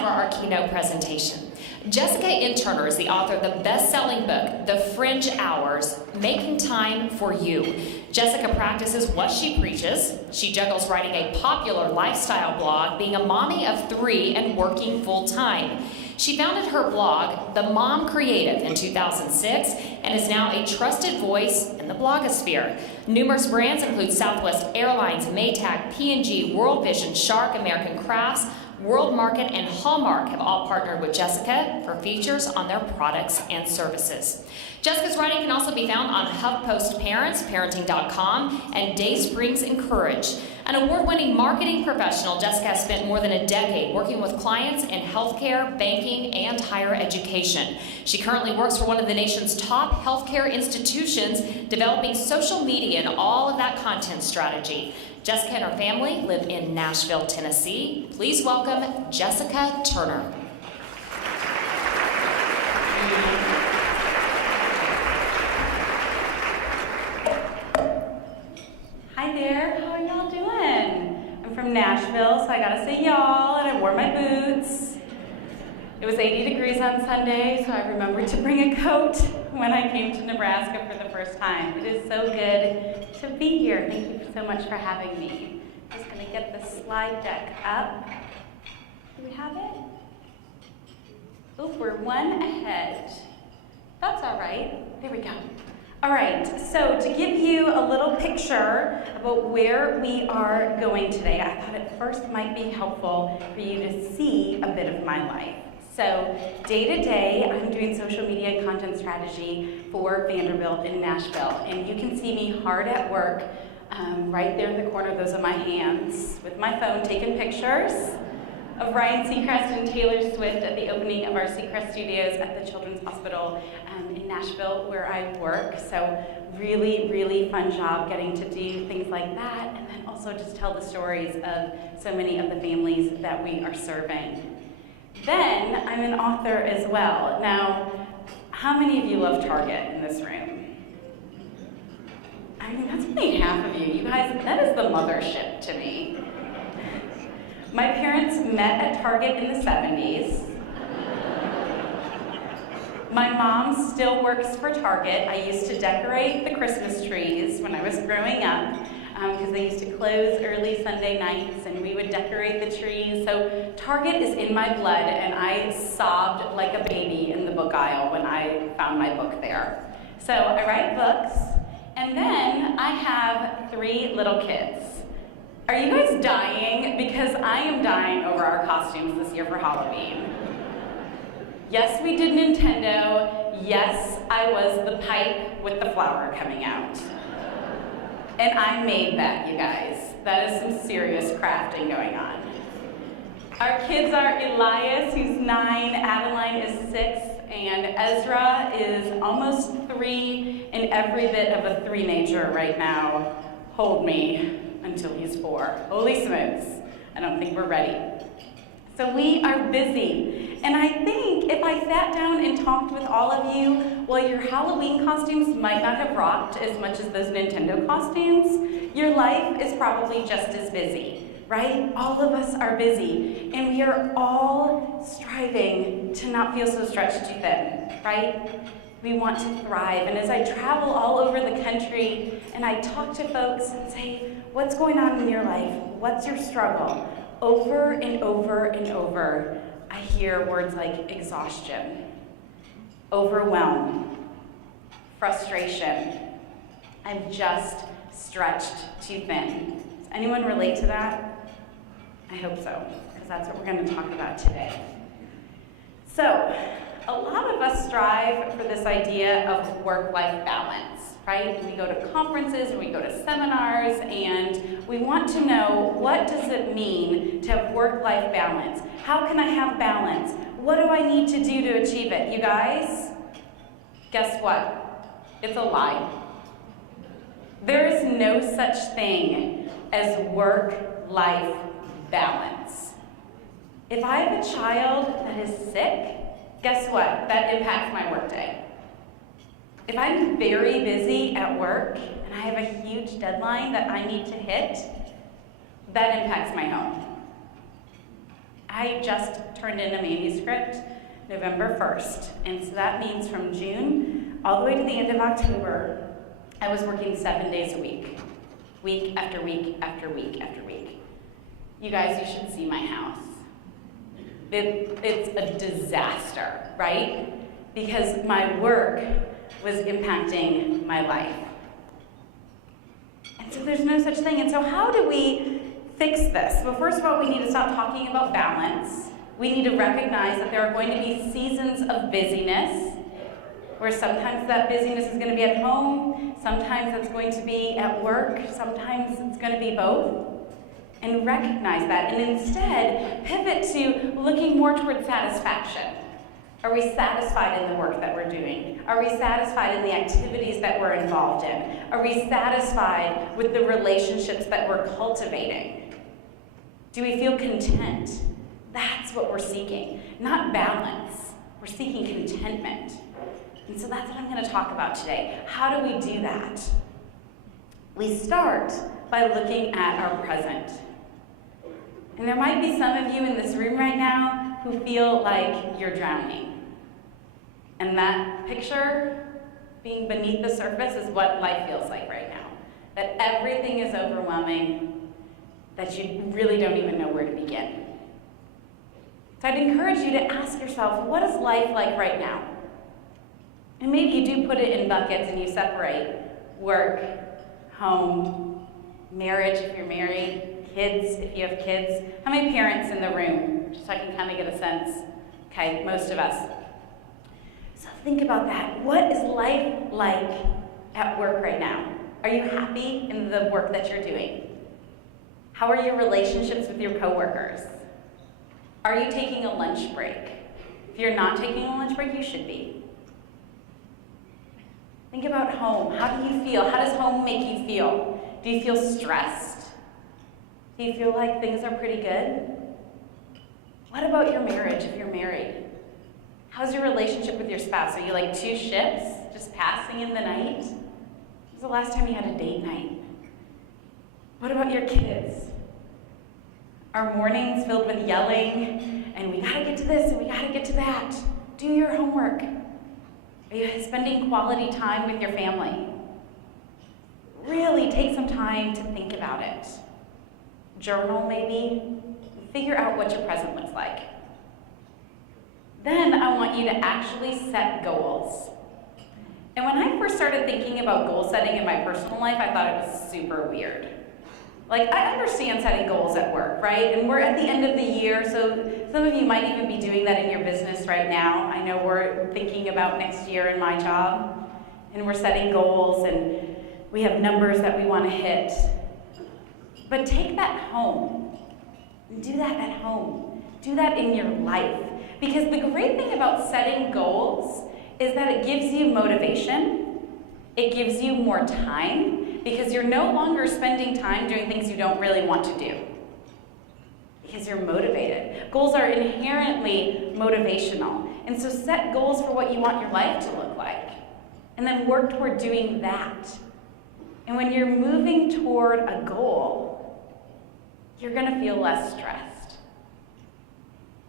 For our keynote presentation. Jessica N. Turner is the author of the best-selling book, The Fringe Hours, Making Time for You. Jessica practices what she preaches. She juggles writing a popular lifestyle blog, being a mommy of 3, and working full-time. She founded her blog, The Mom Creative, in 2006, and is now a trusted voice in the blogosphere. Numerous brands include Southwest Airlines, Maytag, P&G, World Vision, Shark, American Crafts, World Market, and Hallmark have all partnered with Jessica for features on their products and services. Jessica's writing can also be found on HuffPost Parents, parenting.com, and Daysprings Encourage. An award-winning marketing professional, Jessica has spent more than a decade working with clients in healthcare, banking, and higher education. She currently works for one of the nation's top healthcare institutions, developing social media and all of that content strategy. Jessica and her family live in Nashville, Tennessee. Please welcome Jessica Turner. Hi there, how are y'all doing? I'm from Nashville, so I gotta say y'all, and I wore my boots. It was 80 degrees on Sunday, so I remembered to bring a coat when I came to Nebraska for the first time. It is so good to be here. Thank you so much for having me. I'm just gonna get the slide deck up. Do we have it? Oh, we're one ahead. That's all right. There we go. All right, so to give you a little picture about where we are going today, I thought it first might be helpful for you to see a bit of my life. So day to day, I'm doing social media and content strategy for Vanderbilt in Nashville. And you can see me hard at work right there in the corner. Those are my hands with my phone taking pictures of Ryan Seacrest and Taylor Swift at the opening of our Seacrest Studios at the Children's Hospital in Nashville, where I work. So really, really fun job getting to do things like that, and then also just tell the stories of so many of the families that we are serving. Then I'm an author as well. Now, how many of you love Target in this room? I mean, that's only half of you. You guys, that is the mothership to me. My parents met at Target in the 70s. My mom still works for Target. I used to decorate the Christmas trees when I was growing up because they used to close early Sunday nights and we would decorate the trees. So Target is in my blood, and I sobbed like a baby in the book aisle when I found my book there. So I write books, and then I have 3 little kids. Are you guys dying? Because I am dying over our costumes this year for Halloween. Yes, we did Nintendo. Yes, I was the pipe with the flower coming out. And I made that, you guys. That is some serious crafting going on. Our kids are Elias, who's 9, Adeline is 6, and Ezra is almost 3, and every bit of a 3-nature right now. Hold me until he's 4. Holy smokes, I don't think we're ready. So we are busy. And I think if I sat down and talked with all of you, while your Halloween costumes might not have rocked as much as those Nintendo costumes, your life is probably just as busy, right? All of us are busy. And we are all striving to not feel so stretched too thin, right? We want to thrive. And as I travel all over the country and I talk to folks and say, what's going on in your life? What's your struggle? Over and over and over, I hear words like exhaustion, overwhelm, frustration. I'm just stretched too thin. Does anyone relate to that? I hope so, because that's what we're going to talk about today. So, a lot of us strive for this idea of work-life balance, right? We go to conferences, we go to seminars, and we want to know, what does it mean to have work-life balance? How can I have balance? What do I need to do to achieve it? You guys, guess what? It's a lie. There is no such thing as work-life balance. If I have a child that is sick, guess what? That impacts my workday. If I'm very busy at work and I have a huge deadline that I need to hit, that impacts my home. I I just turned in a manuscript November 1st, and so that means from June all the way to the end of October, I was working 7 days a week after week after week after week. You guys, you should see my house. It's a disaster, right? Because my work was impacting my life. And so there's no such thing. And so how do we fix this? Well, first of all, we need to stop talking about balance. We need to recognize that there are going to be seasons of busyness, where sometimes that busyness is going to be at home, sometimes it's going to be at work, sometimes it's going to be both. And recognize that, and instead pivot to looking more toward satisfaction. Are we satisfied in the work that we're doing? Are we satisfied in the activities that we're involved in? Are we satisfied with the relationships that we're cultivating? Do we feel content? That's what we're seeking, not balance. We're seeking contentment. And so that's what I'm going to talk about today. How do we do that? We start by looking at our present. And there might be some of you in this room right now who feel like you're drowning. And that picture, being beneath the surface, is what life feels like right now. That everything is overwhelming, that you really don't even know where to begin. So I'd encourage you to ask yourself, what is life like right now? And maybe you do put it in buckets and you separate work, home, marriage if you're married, kids if you have kids. How many parents in the room? Just so I can kind of get a sense. Okay, most of us. So think about that. What is life like at work right now? Are you happy in the work that you're doing? How are your relationships with your coworkers? Are you taking a lunch break? If you're not taking a lunch break, you should be. Think about home. How do you feel? How does home make you feel? Do you feel stressed? Do you feel like things are pretty good? What about your marriage if you're married? How's your relationship with your spouse? Are you like two ships just passing in the night? When was the last time you had a date night? What about your kids? Are mornings filled with yelling and we gotta get to this and we gotta get to that? Do your homework. Are you spending quality time with your family? Really take some time to think about it. Journal maybe. Figure out what your present looks like. Then I want you to actually set goals. And when I first started thinking about goal setting in my personal life, I thought it was super weird. Like, I understand setting goals at work, right? And we're at the end of the year, so some of you might even be doing that in your business right now. I know we're thinking about next year in my job, and we're setting goals, and we have numbers that we want to hit. But take that home. Do that at home. Do that in your life. Because the great thing about setting goals is that it gives you motivation. It gives you more time, because you're no longer spending time doing things you don't really want to do. Because you're motivated. Goals are inherently motivational. And so set goals for what you want your life to look like. And then work toward doing that. And when you're moving toward a goal, you're going to feel less stressed.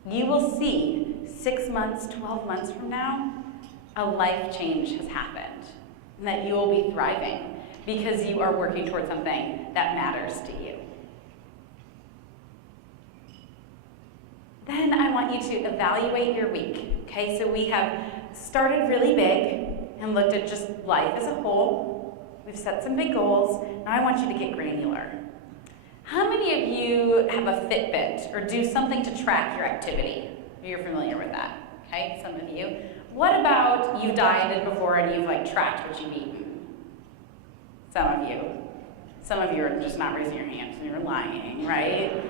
You will see 6 months, 12 months from now, a life change has happened. And that you will be thriving because you are working towards something that matters to you. Then I want you to evaluate your week. Okay, so we have started really big and looked at just life as a whole. We've set some big goals. Now I want you to get granular. How many of you have a Fitbit or do something to track your activity? You're familiar with that, okay? Some of you. What about you've dieted before and you've like tracked what you've eaten? Some of you. Some of you are just not raising your hands and you're lying, right?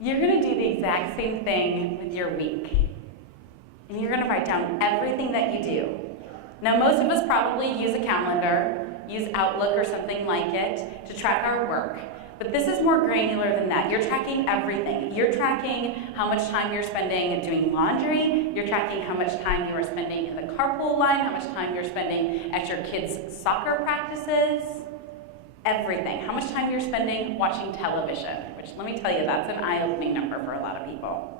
You're gonna do the exact same thing with your week. And you're gonna write down everything that you do. Now, most of us probably use a calendar, use Outlook or something like it to track our work. But this is more granular than that. You're tracking everything. You're tracking how much time you're spending doing laundry. You're tracking how much time you are spending in the carpool line, how much time you're spending at your kids' soccer practices. Everything. How much time you're spending watching television, which let me tell you, that's an eye-opening number for a lot of people.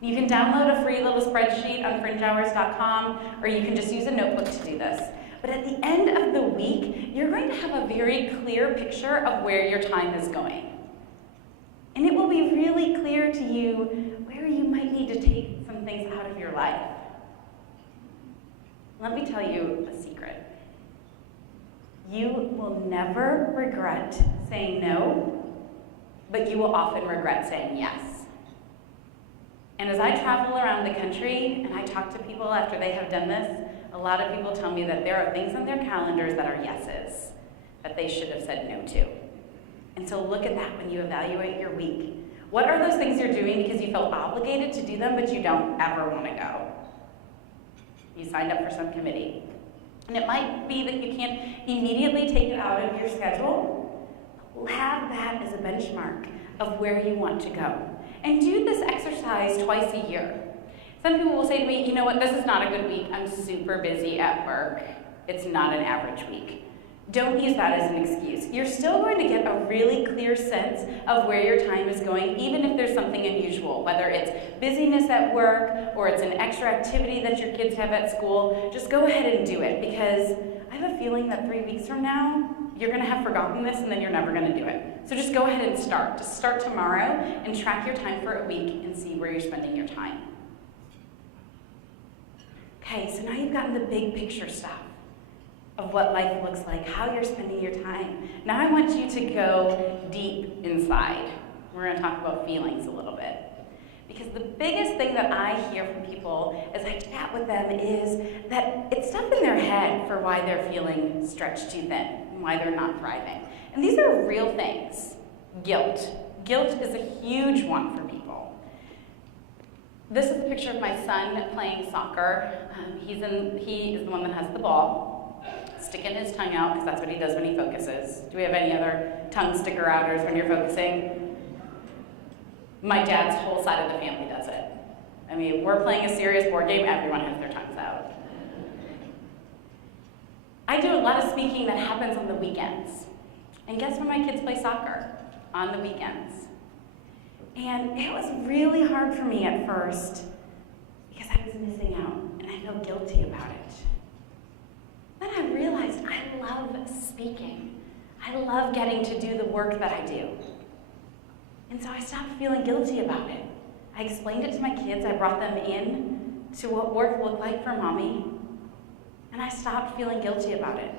You can download a free little spreadsheet on fringehours.com, or you can just use a notebook to do this. But at the end of the week, you're going to have a very clear picture of where your time is going. And it will be really clear to you where you might need to take some things out of your life. Let me tell you a secret. You will never regret saying no, but you will often regret saying yes. And as I travel around the country and I talk to people after they have done this, a lot of people tell me that there are things on their calendars that are yeses, that they should have said no to. And so look at that when you evaluate your week. What are those things you're doing because you felt obligated to do them, but you don't ever want to go? You signed up for some committee. And it might be that you can't immediately take it out of your schedule. Have that as a benchmark of where you want to go. And do this exercise twice a year. Some people will say to me, you know what, this is not a good week. I'm super busy at work. It's not an average week. Don't use that as an excuse. You're still going to get a really clear sense of where your time is going, even if there's something unusual, whether it's busyness at work or it's an extra activity that your kids have at school. Just go ahead and do it, because I have a feeling that 3 weeks from now, you're going to have forgotten this and then you're never going to do it. So just go ahead and start. Just start tomorrow and track your time for a week and see where you're spending your time. Okay, so now you've gotten the big picture stuff of what life looks like, how you're spending your time. Now I want you to go deep inside. We're going to talk about feelings a little bit. Because the biggest thing that I hear from people as I chat with them is that it's stuff in their head for why they're feeling stretched too thin and why they're not thriving. And these are real things. Guilt. Guilt is a huge one for people. This is a picture of my son playing soccer. He is the one that has the ball, sticking his tongue out, because that's what he does when he focuses. Do we have any other tongue sticker outers when you're focusing? My dad's whole side of the family does it. I mean, we're playing a serious board game, everyone has their tongues out. I do a lot of speaking that happens on the weekends. And guess when my kids play soccer? On the weekends. And it was really hard for me at first because I was missing out and I felt guilty about it. Then I realized I love speaking. I love getting to do the work that I do. And so I stopped feeling guilty about it. I explained it to my kids. I brought them in to what work looked like for mommy. And I stopped feeling guilty about it.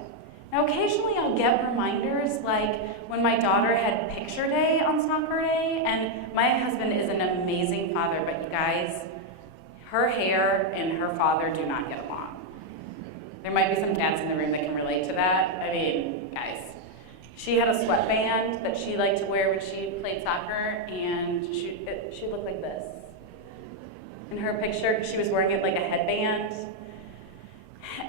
Now, occasionally I'll get reminders, like when my daughter had picture day on soccer day, and my husband is an amazing father, but you guys, her hair and her father do not get along. There might be some dads in the room that can relate to that. I mean, guys, she had a sweatband that she liked to wear when she played soccer, and she looked like this. In her picture, she was wearing it like a headband.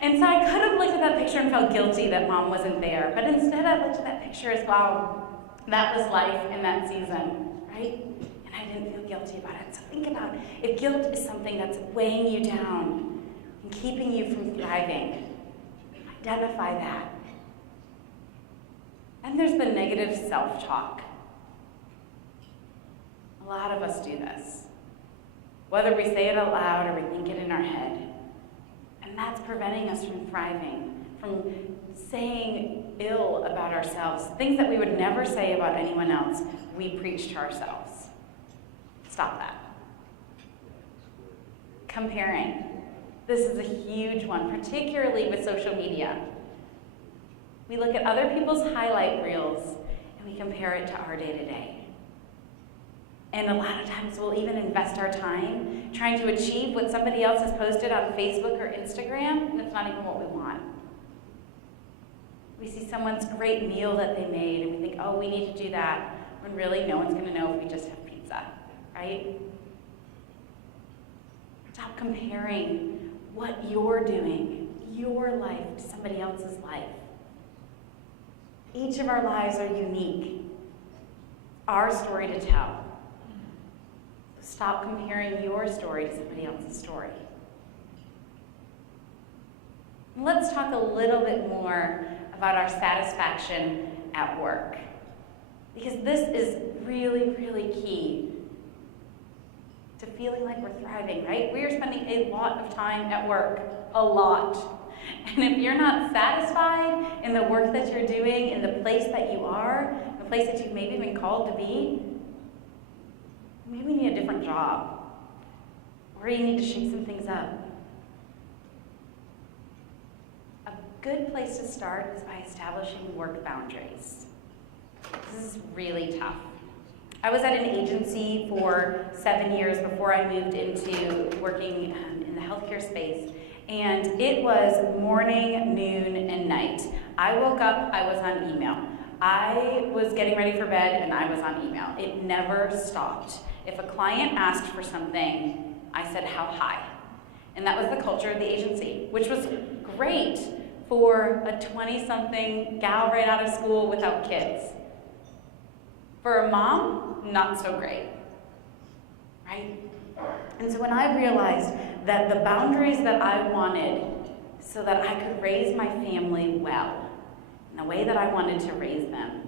And so I could have looked at that picture and felt guilty that mom wasn't there, but instead I looked at that picture as, wow, that was life in that season, right? And I didn't feel guilty about it. So think about if guilt is something that's weighing you down and keeping you from thriving, identify that. And there's the negative self-talk. A lot of us do this. Whether we say it out loud or we think it in our head. And that's preventing us from thriving, from saying ill about ourselves. Things that we would never say about anyone else, we preach to ourselves. Stop that. Comparing. This is a huge one, particularly with social media. We look at other people's highlight reels and we compare it to our day-to-day. And a lot of times we'll even invest our time trying to achieve what somebody else has posted on Facebook or Instagram, and it's not even what we want. We see someone's great meal that they made, and we think, oh, we need to do that, when really no one's going to know if we just have pizza, right? Stop comparing what you're doing, your life, to somebody else's life. Each of our lives are unique. Our story to tell. Stop comparing your story to somebody else's story. Let's talk a little bit more about our satisfaction at work. Because this is really, really key to feeling like we're thriving, right? We are spending a lot of time at work, a lot. And if you're not satisfied in the work that you're doing, in the place that you are, the place that you've maybe been called to be, maybe you need a different job, or you need to shake some things up. A good place to start is by establishing work boundaries. This is really tough. I was at an agency for 7 years before I moved into working in the healthcare space, and it was morning, noon, and night. I woke up, I was on email. I was getting ready for bed, and I was on email. It never stopped. If a client asked for something, I said, how high? And that was the culture of the agency, which was great for a 20-something gal right out of school without kids. For a mom, not so great, right? And so when I realized that the boundaries that I wanted so that I could raise my family well, in the way that I wanted to raise them,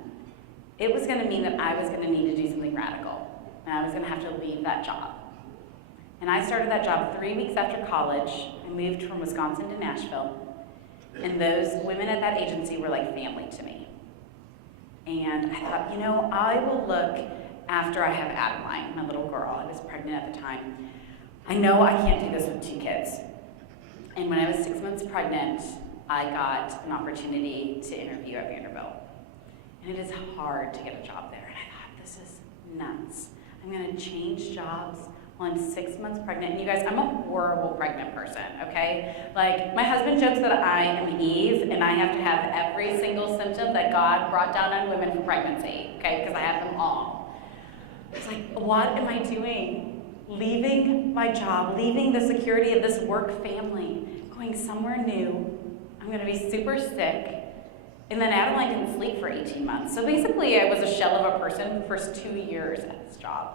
it was going to mean that I was going to need to do something radical, and I was going to have to leave that job. And I started that job 3 weeks after college. I moved from Wisconsin to Nashville, and those women at that agency were like family to me. And I thought, you know, I will look after I have Adeline, my little girl. I was pregnant at the time. I know I can't do this with 2 kids. And when I was 6 months pregnant, I got an opportunity to interview at Vanderbilt. And it is hard to get a job there. And I thought, this is nuts. I'm going to change jobs while I'm 6 months pregnant. And you guys, I'm a horrible pregnant person, okay? Like, my husband jokes that I am Eve, and I have to have every single symptom that God brought down on women for pregnancy, okay? Because I have them all. It's like, what am I doing? Leaving my job, leaving the security of this work family, going somewhere new. I'm gonna be super sick. And then Adeline didn't sleep for 18 months. So basically, I was a shell of a person the first 2 years at this job.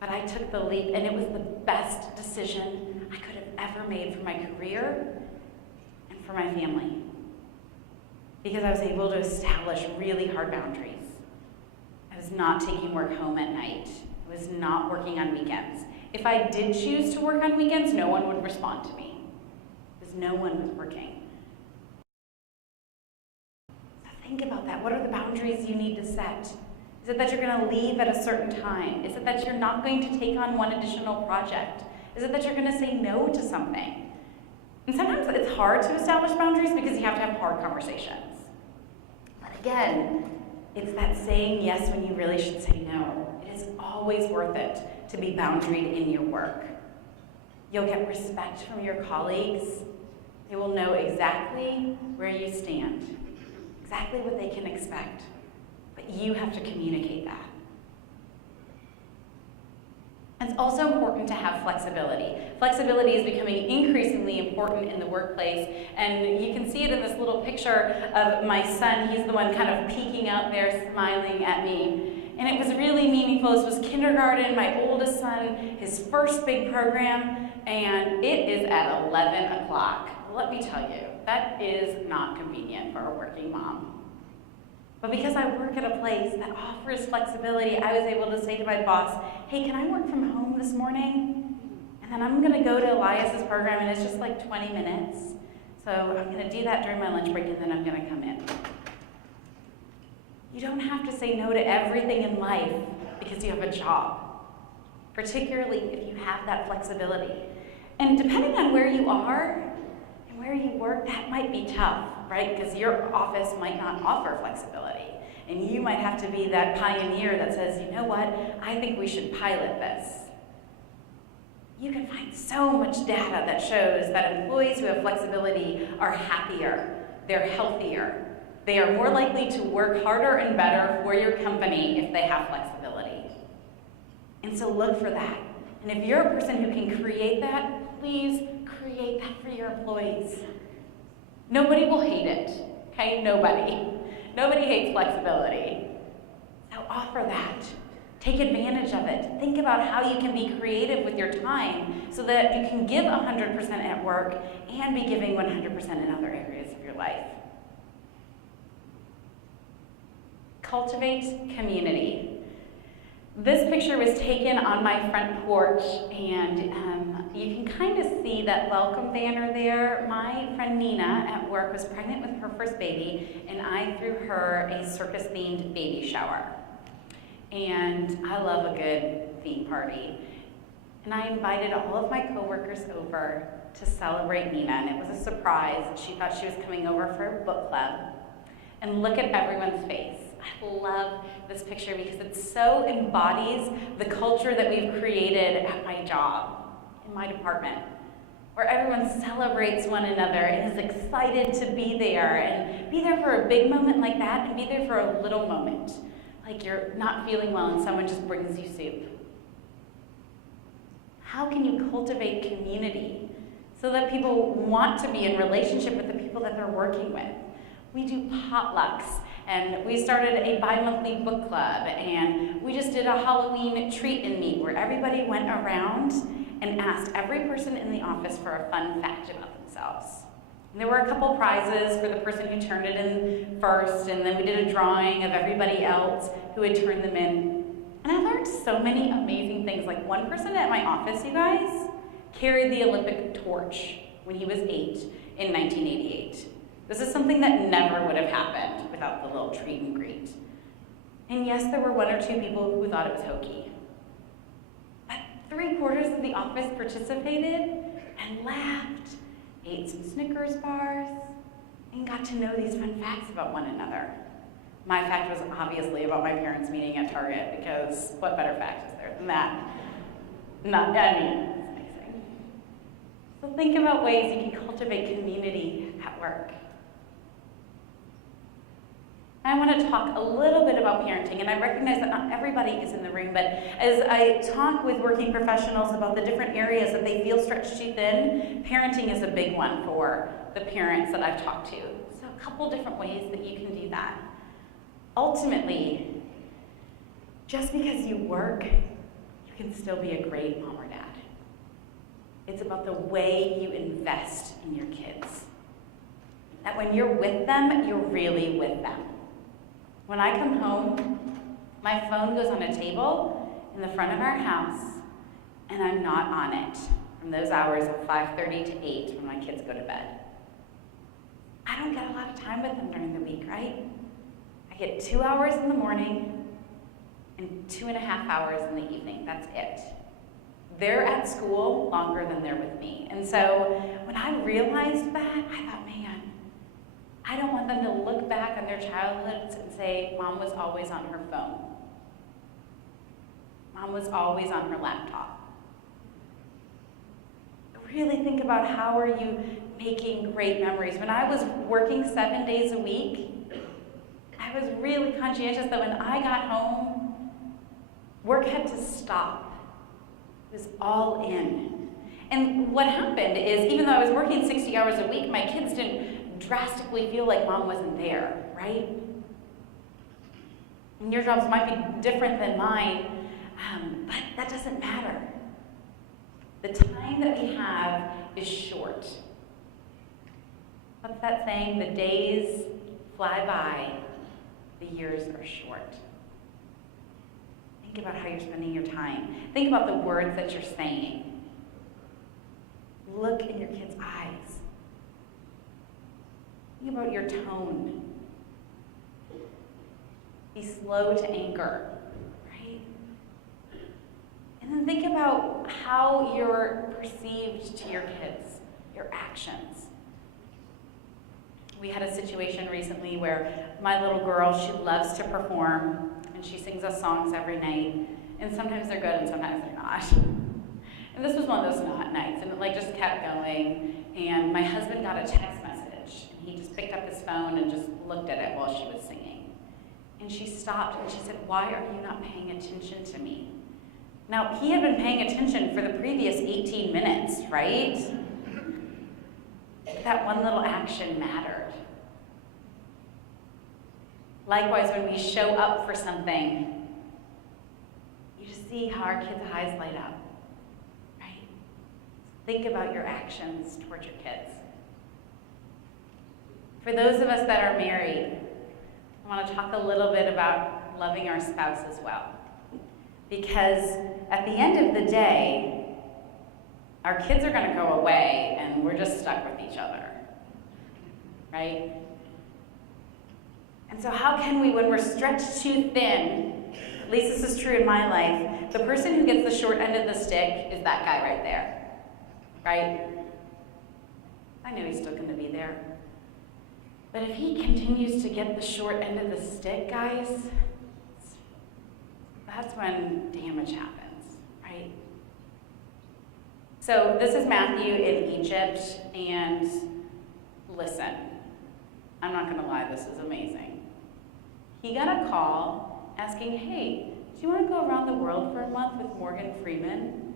But I took the leap, and it was the best decision I could have ever made for my career and for my family. Because I was able to establish really hard boundaries. I was not taking work home at night. I was not working on weekends. If I did choose to work on weekends, no one would respond to me, because no one was working. So think about that. What are the boundaries you need to set? Is it that you're going to leave at a certain time? Is it that you're not going to take on one additional project? Is it that you're going to say no to something? And sometimes it's hard to establish boundaries because you have to have hard conversations. But again, it's that saying yes when you really should say no. It is always worth it to be boundaried in your work. You'll get respect from your colleagues. They will know exactly where you stand, exactly what they can expect. But you have to communicate that. And it's also important to have flexibility. Flexibility is becoming increasingly important in the workplace, and you can see it in this little picture of my son. He's the one kind of peeking out there, smiling at me. And it was really meaningful. This was kindergarten, my oldest son, his first big program, and it is at 11 o'clock. Let me tell you, that is not convenient for a working mom. But because I work at a place that offers flexibility, I was able to say to my boss, hey, can I work from home this morning? And then I'm going to go to Elias's program, and it's just like 20 minutes. So I'm going to do that during my lunch break, and then I'm going to come in. You don't have to say no to everything in life because you have a job, particularly if you have that flexibility. And depending on where you are and where you work, that might be tough, right? Because your office might not offer flexibility. And you might have to be that pioneer that says, you know what, I think we should pilot this. You can find so much data that shows that employees who have flexibility are happier, they're healthier, they are more likely to work harder and better for your company if they have flexibility. And so look for that. And if you're a person who can create that, please create that for your employees. Nobody will hate it, okay? Nobody. Nobody hates flexibility. So offer that. Take advantage of it. Think about how you can be creative with your time so that you can give 100% at work and be giving 100% in other areas of your life. Cultivate community. This picture was taken on my front porch, and you can kind of see that welcome banner there. My friend Nina at work was pregnant with her first baby, and I threw her a circus-themed baby shower. And I love a good theme party. And I invited all of my coworkers over to celebrate Nina, and it was a surprise. She thought she was coming over for a book club. And look at everyone's face. I love this picture because it so embodies the culture that we've created at my job, in my department, where everyone celebrates one another and is excited to be there, and be there for a big moment like that, and be there for a little moment, like you're not feeling well and someone just brings you soup. How can you cultivate community so that people want to be in relationship with the people that they're working with? We do potlucks, and we started a bi-monthly book club, and we just did a Halloween treat and meet where everybody went around and asked every person in the office for a fun fact about themselves. And there were a couple prizes for the person who turned it in first, and then we did a drawing of everybody else who had turned them in. And I learned so many amazing things. Like one person at my office, you guys, carried the Olympic torch when he was 8 in 1988. This is something that never would have happened without the little treat and greet. And yes, there were one or two people who thought it was hokey. But 3/4 of the office participated and laughed, ate some Snickers bars, and got to know these fun facts about one another. My fact was obviously about my parents meeting at Target, because what better fact is there than that? It's amazing. So think about ways you can cultivate community at work. I want to talk a little bit about parenting, and I recognize that not everybody is in the room, but as I talk with working professionals about the different areas that they feel stretched too thin, parenting is a big one for the parents that I've talked to. So a couple different ways that you can do that. Ultimately, just because you work, you can still be a great mom or dad. It's about the way you invest in your kids. That when you're with them, you're really with them. When I come home, my phone goes on a table in the front of our house, and I'm not on it from those hours of 5:30 to 8 when my kids go to bed. I don't get a lot of time with them during the week, right? I get 2 hours in the morning and 2.5 hours in the evening. That's it. They're at school longer than they're with me. And so when I realized that, I thought, man, I don't want them to look back on their childhoods and say, Mom was always on her phone. Mom was always on her laptop. Really think about how are you making great memories. When I was working 7 days a week, I was really conscientious that when I got home, work had to stop. It was all in. And what happened is, even though I was working 60 hours a week, my kids didn't drastically feel like Mom wasn't there, right? And your jobs might be different than mine, but that doesn't matter. The time that we have is short. What's that saying? The days fly by, the years are short. Think about how you're spending your time. Think about the words that you're saying. Look in your kids' eyes. Think about your tone. Be slow to anger, right? And then think about how you're perceived to your kids, your actions. We had a situation recently where my little girl, she loves to perform, and she sings us songs every night, and sometimes they're good and sometimes they're not. And this was one of those not nights, and it just kept going, and my husband got a text message, and he just picked up his phone and just looked at it while she was singing. And she stopped and she said, "Why are you not paying attention to me?" Now, he had been paying attention for the previous 18 minutes, right? That one little action mattered. Likewise, when we show up for something, you just see how our kids' eyes light up, right? Think about your actions towards your kids. For those of us that are married, I want to talk a little bit about loving our spouse as well. Because at the end of the day, our kids are going to go away and we're just stuck with each other, right? And so how can we, when we're stretched too thin, at least this is true in my life, the person who gets the short end of the stick is that guy right there, right? I know he's still going to be there. But if he continues to get the short end of the stick, guys, that's when damage happens, right? So this is Matthew in Egypt, and listen, I'm not gonna lie, this is amazing. He got a call asking, hey, do you wanna go around the world for a month with Morgan Freeman?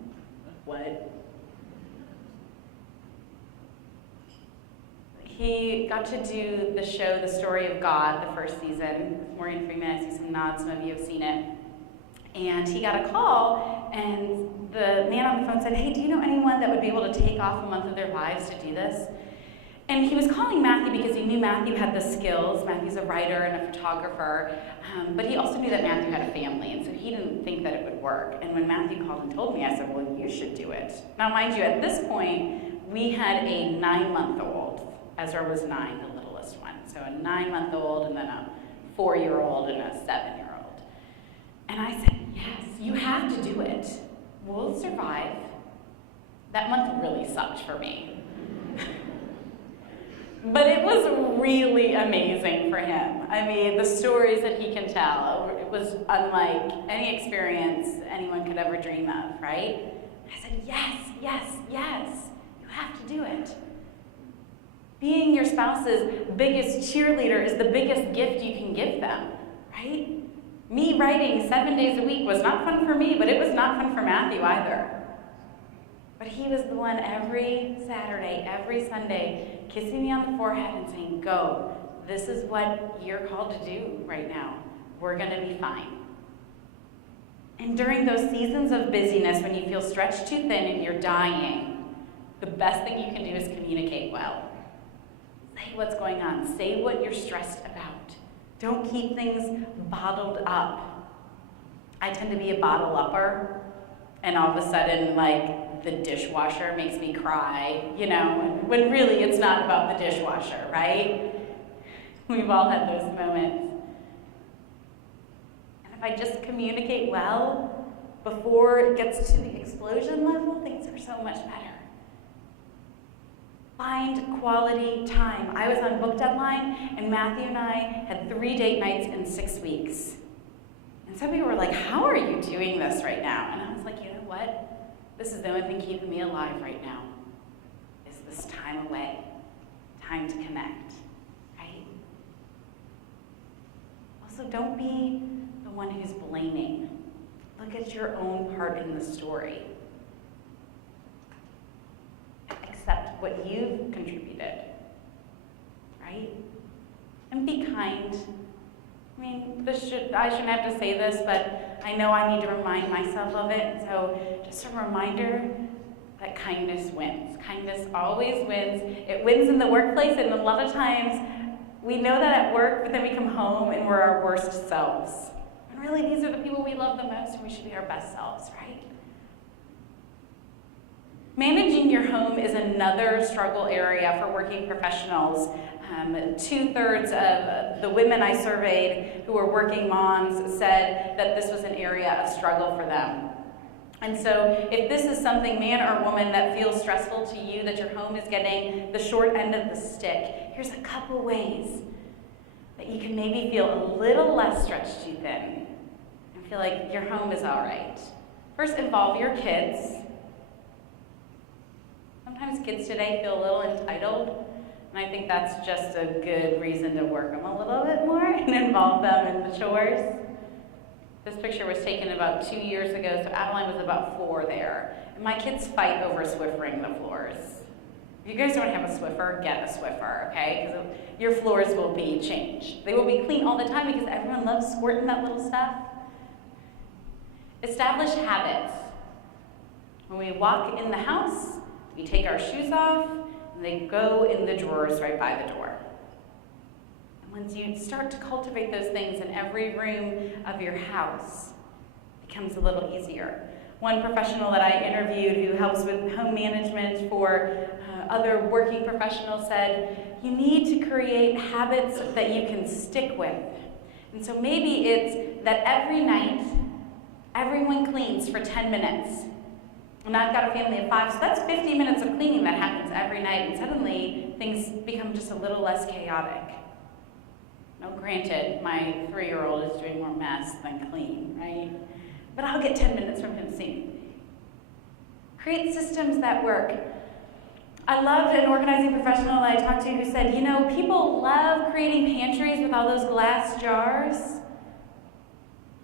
What? He got to do the show, The Story of God, the first season, with Morgan Freeman. I see some nods, some of you have seen it. And he got a call, and the man on the phone said, hey, do you know anyone that would be able to take off a month of their lives to do this? And he was calling Matthew because he knew Matthew had the skills. Matthew's a writer and a photographer, but he also knew that Matthew had a family, and so he didn't think that it would work. And when Matthew called and told me, I said, well, you should do it. Now, mind you, at this point, we had a 9-month-old. Ezra was 9, the littlest one. So a 9-month-old, and then a 4-year-old, and a 7-year-old. And I said, yes, you have to do it. We'll survive. That month really sucked for me. But it was really amazing for him. I mean, the stories that he can tell, it was unlike any experience anyone could ever dream of, right? I said, yes, yes, yes, you have to do it. Being your spouse's biggest cheerleader is the biggest gift you can give them, right? Me writing 7 days a week was not fun for me, but it was not fun for Matthew either. But he was the one every Saturday, every Sunday, kissing me on the forehead and saying, go, this is what you're called to do right now. We're gonna be fine. And during those seasons of busyness, when you feel stretched too thin and you're dying, the best thing you can do is communicate well. Say what's going on. Say what you're stressed about. Don't keep things bottled up. I tend to be a bottle upper, and all of a sudden, like, the dishwasher makes me cry, you know, when really it's not about the dishwasher, right? We've all had those moments. And if I just communicate well before it gets to the explosion level, things are so much better. Find quality time. I was on book deadline, and Matthew and I had 3 date nights in 6 weeks. And some people were like, how are you doing this right now? And I was like, you know what? This is the only thing keeping me alive right now, is this time away, time to connect, right? Also, don't be the one who's blaming. Look at your own part in the story. Accept what you've contributed, right? And be kind. I mean, I shouldn't have to say this, but I know I need to remind myself of it. So just a reminder that kindness wins. Kindness always wins. It wins in the workplace, and a lot of times we know that at work, but then we come home and we're our worst selves. And really, these are the people we love the most, and we should be our best selves, right? Managing your home is another struggle area for working professionals. 2/3 of the women I surveyed who were working moms said that this was an area of struggle for them. And so if this is something, man or woman, that feels stressful to you, that your home is getting the short end of the stick, here's a couple ways that you can maybe feel a little less stretched too thin and feel like your home is all right. First, involve your kids. Sometimes kids today feel a little entitled, and I think that's just a good reason to work them a little bit more and involve them in the chores. This picture was taken about 2 years ago, so Adeline was about 4 there. And my kids fight over Swiffering the floors. If you guys don't have a Swiffer, get a Swiffer, okay? Because your floors will be changed. They will be clean all the time because everyone loves squirting that little stuff. Establish habits. When we walk in the house, we take our shoes off, and they go in the drawers right by the door. And once you start to cultivate those things in every room of your house, it becomes a little easier. One professional that I interviewed who helps with home management for other working professionals said, you need to create habits that you can stick with. And so maybe it's that every night, everyone cleans for 10 minutes. And I've got a family of 5, so that's 50 minutes of cleaning that happens every night, and suddenly things become just a little less chaotic. Now, granted, my 3-year-old is doing more mess than clean, right? But I'll get 10 minutes from him soon. Create systems that work. I loved an organizing professional that I talked to who said, people love creating pantries with all those glass jars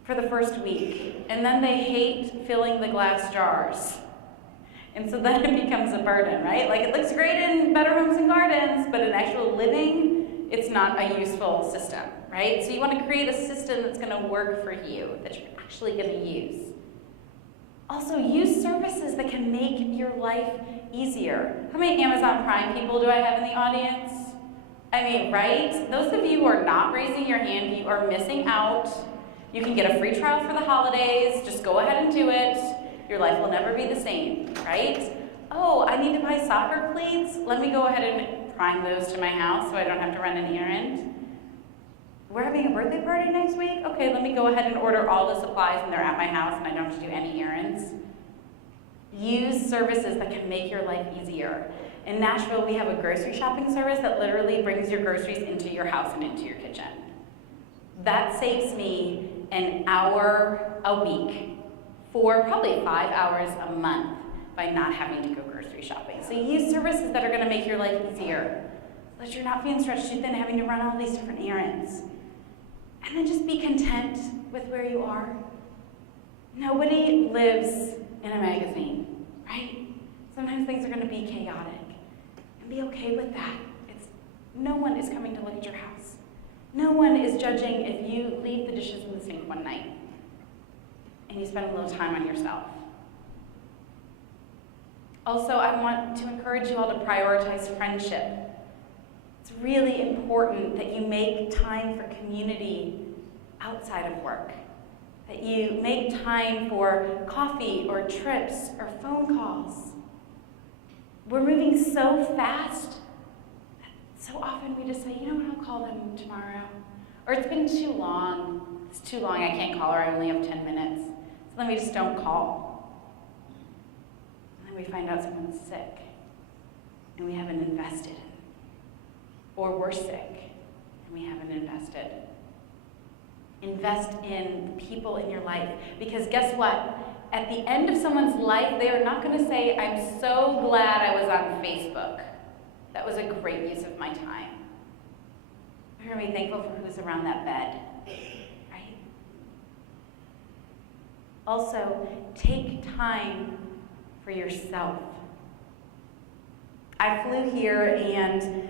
for the first week, and then they hate filling the glass jars. And so then it becomes a burden, right? Like, it looks great in Better Homes and Gardens, but in actual living, it's not a useful system, right? So you want to create a system that's going to work for you, that you're actually going to use. Also, use services that can make your life easier. How many Amazon Prime people do I have in the audience? I mean, right? Those of you who are not raising your hand, you are missing out. You can get a free trial for the holidays. Just go ahead and do it. Your life will never be the same, right? Oh, I need to buy soccer cleats. Let me go ahead and prime those to my house so I don't have to run an errand. We're having a birthday party next week? Okay, let me go ahead and order all the supplies and they're at my house and I don't have to do any errands. Use services that can make your life easier. In Nashville, we have a grocery shopping service that literally brings your groceries into your house and into your kitchen. That saves me an hour a week for probably 5 hours a month by not having to go grocery shopping. So use services that are going to make your life easier, so that you're not being stretched too thin having to run all these different errands. And then just be content with where you are. Nobody lives in a magazine, right? Sometimes things are going to be chaotic. And be okay with that. No one is coming to look at your house. No one is judging if you leave the dishes in the sink one night and you spend a little time on yourself. Also, I want to encourage you all to prioritize friendship. It's really important that you make time for community outside of work. That you make time for coffee or trips or phone calls. We're moving so fast that so often we just say, you know what, I'll call them tomorrow. Or it's been too long. It's too long, I can't call her, I only have 10 minutes. So then we just don't call. And then we find out someone's sick and we haven't invested. Or we're sick and we haven't invested. Invest in the people in your life. Because guess what? At the end of someone's life, they are not going to say, I'm so glad I was on Facebook. That was a great use of my time. They're going to be thankful for who's around that bed. Right? Also, take time for yourself. I flew here and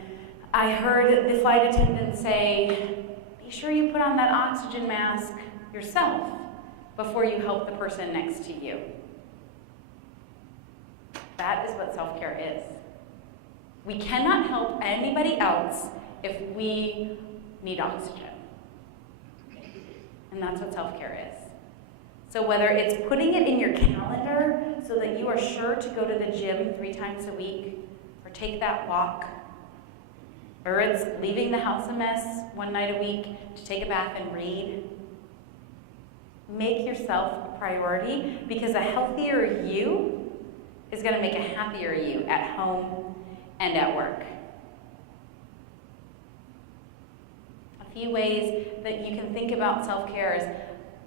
I heard the flight attendant say, be sure you put on that oxygen mask yourself before you help the person next to you. That is what self-care is. We cannot help anybody else if we need oxygen. And that's what self-care is. So whether it's putting it in your calendar so that you are sure to go to the gym 3 times a week, or take that walk, or it's leaving the house a mess 1 night a week to take a bath and read. Make yourself a priority, because a healthier you is going to make a happier you at home and at work. A few ways that you can think about self-care is,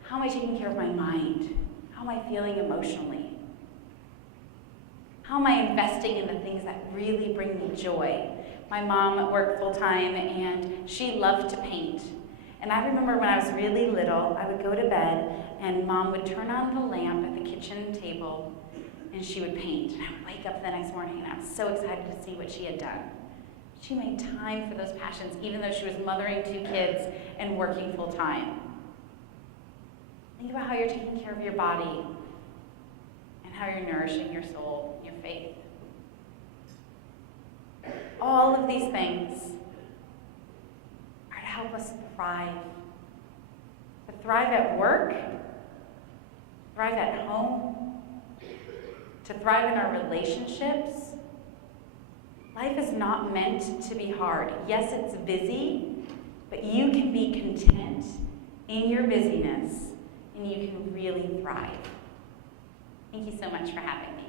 how am I taking care of my mind? How am I feeling emotionally? How am I investing in the things that really bring me joy? My mom worked full-time and she loved to paint. And I remember when I was really little, I would go to bed and Mom would turn on the lamp at the kitchen table and she would paint. And I would wake up the next morning and I was so excited to see what she had done. She made time for those passions, even though she was mothering 2 kids and working full-time. Think about how you're taking care of your body and how you're nourishing your soul, your faith. All of these things are to help us thrive. To thrive at work, thrive at home, to thrive in our relationships. Life is not meant to be hard. Yes, it's busy, but you can be content in your busyness, and you can really thrive. Thank you so much for having me.